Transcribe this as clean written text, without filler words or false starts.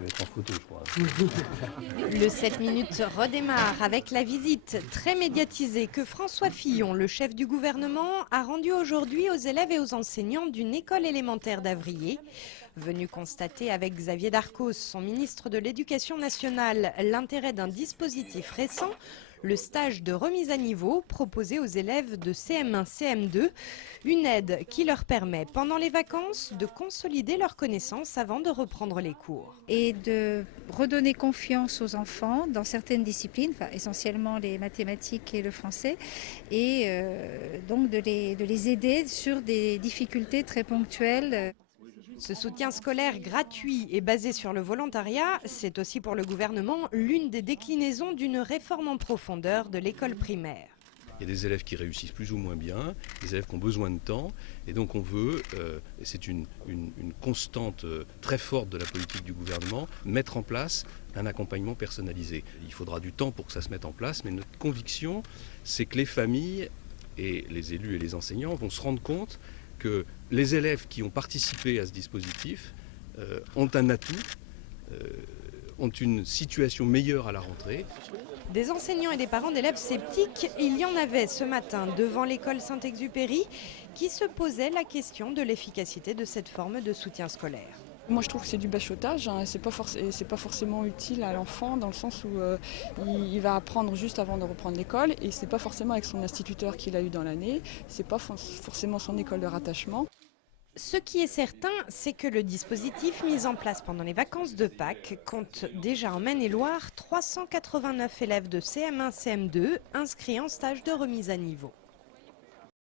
Tu vas être en photo, je crois. Le 7 minutes redémarre avec la visite très médiatisée que François Fillon, le chef du gouvernement, a rendue aujourd'hui aux élèves et aux enseignants d'une école élémentaire d'Avrier. Venu constater avec Xavier Darcos, son ministre de l'Éducation nationale, l'intérêt d'un dispositif récent, le stage de remise à niveau proposé aux élèves de CM1, CM2, une aide qui leur permet pendant les vacances de consolider leurs connaissances avant de reprendre les cours. Et de redonner confiance aux enfants dans certaines disciplines, essentiellement les mathématiques et le français, et donc de les aider sur des difficultés très ponctuelles. Ce soutien scolaire gratuit et basé sur le volontariat, c'est aussi pour le gouvernement l'une des déclinaisons d'une réforme en profondeur de l'école primaire. Il y a des élèves qui réussissent plus ou moins bien, des élèves qui ont besoin de temps, et donc on veut, et c'est une constante très forte de la politique du gouvernement, mettre en place un accompagnement personnalisé. Il faudra du temps pour que ça se mette en place, mais notre conviction, c'est que les familles et les élus et les enseignants vont se rendre compte que les élèves qui ont participé à ce dispositif ont un atout, ont une situation meilleure à la rentrée. Des enseignants et des parents d'élèves sceptiques, il y en avait ce matin devant l'école Saint-Exupéry qui se posaient la question de l'efficacité de cette forme de soutien scolaire. Moi je trouve que c'est du bachotage, hein, c'est pas forcément utile à l'enfant dans le sens où il va apprendre juste avant de reprendre l'école et c'est pas forcément avec son instituteur qu'il a eu dans l'année, c'est pas forcément son école de rattachement. Ce qui est certain, c'est que le dispositif mis en place pendant les vacances de Pâques compte déjà en Maine-et-Loire 389 élèves de CM1, CM2 inscrits en stage de remise à niveau.